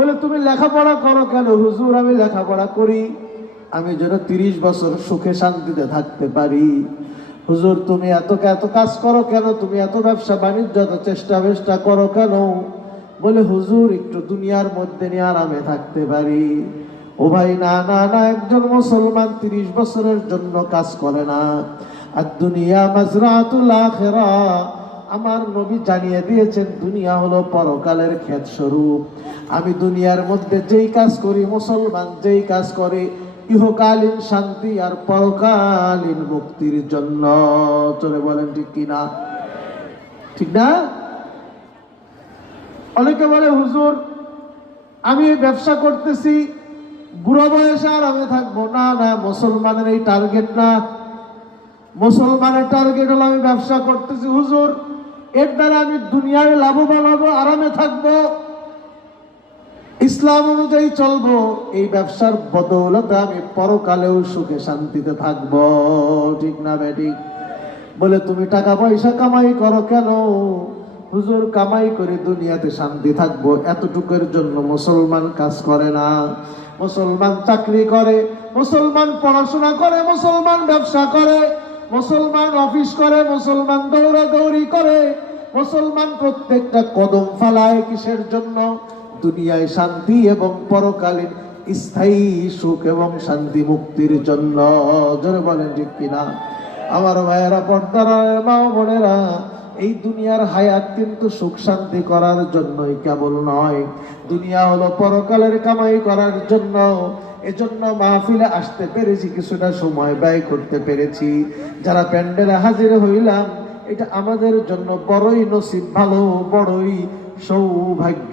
বলে তুমি লেখাপড়া করো কেন? হুজুর আমি লেখাপড়া করি আমি যেন 30 বছর সুখে শান্তিতে থাকতে পারি। হুজুর তুমি এত কাজ করো কেন? তুমি এত ব্যবসা বাণিজ্য এত চেষ্টা করো কেন? বলে হুজুর একটু দুনিয়ার মধ্যে নিয়ে আরামে থাকতে পারি। ও ভাই, না না না, একজন মুসলমান 30 বছরের জন্য কাজ করে না। আর দুনিয়া মাজরাতুল আখিরাহ, আমার নবী জানিয়ে দিয়েছেন দুনিয়া হলো পরকালের ক্ষেত স্বরূপ। আমি দুনিয়ার মধ্যে যেই কাজ করি, মুসলমান যেই কাজ করে, ইহকালীন শান্তি আর পরকালীন মুক্তির জন্য। চলে বলেন ঠিক কিনা? ঠিক না? অনেকে বলে হুজুর আমি ব্যবসা করতেছি, বুড়ো বয়সে আরামে থাকবো। না না, মুসলমানের এই টার্গেট না। মুসলমানের টার্গেট হলো আমি ব্যবসা করতেছি হুজুর, এর দ্বারা আমি দুনিয়ায় লাভবান হবো, আরামে থাকবো, ইসলাম অনুযায়ী চলবো। এই ব্যবসার বদৌলতে আমি পরকালেও সুখে শান্তিতে থাকবো। ঠিক না বেঠিক? বলে তুমি টাকা পয়সা কামাই করো কেন? হুজুর কামাই করে দুনিয়াতে শান্তি থাকবো, এতটুকুর জন্য মুসলমান কাজ করে না। মুসলমান চাকরি করে, মুসলমান পড়াশোনা করে, মুসলমান ব্যবসা করে, মুসলমান অফিস করে, মুসলমান দৌড়াদৌড়ি করে, মুসলমান প্রত্যেকটা কদম ফালায় কিসের জন্য? দুনিয়ায় শান্তি এবং পরকালীন স্থায়ী সুখ এবং শান্তি মুক্তির জন্য। জোরে বলেন ঠিক কিনা? আমার ভাইয়েরা, পর্দার মা ও বোনেরা, এই দুনিয়ার হায়াত কিন্তু সুখ শান্তি করার জন্যই কেবল নয়, দুনিয়া হলো পরকালের কামাই করার জন্য। এজন্য মাহফিলে আসতে পেরেছি, কিছুটা সময় ব্যয় করতে পেরেছি। যারা প্যান্ডেলে হাজির হইলাম, এটা আমাদের জন্য বড়ই নসিব ভালো, বড়ই সৌভাগ্য।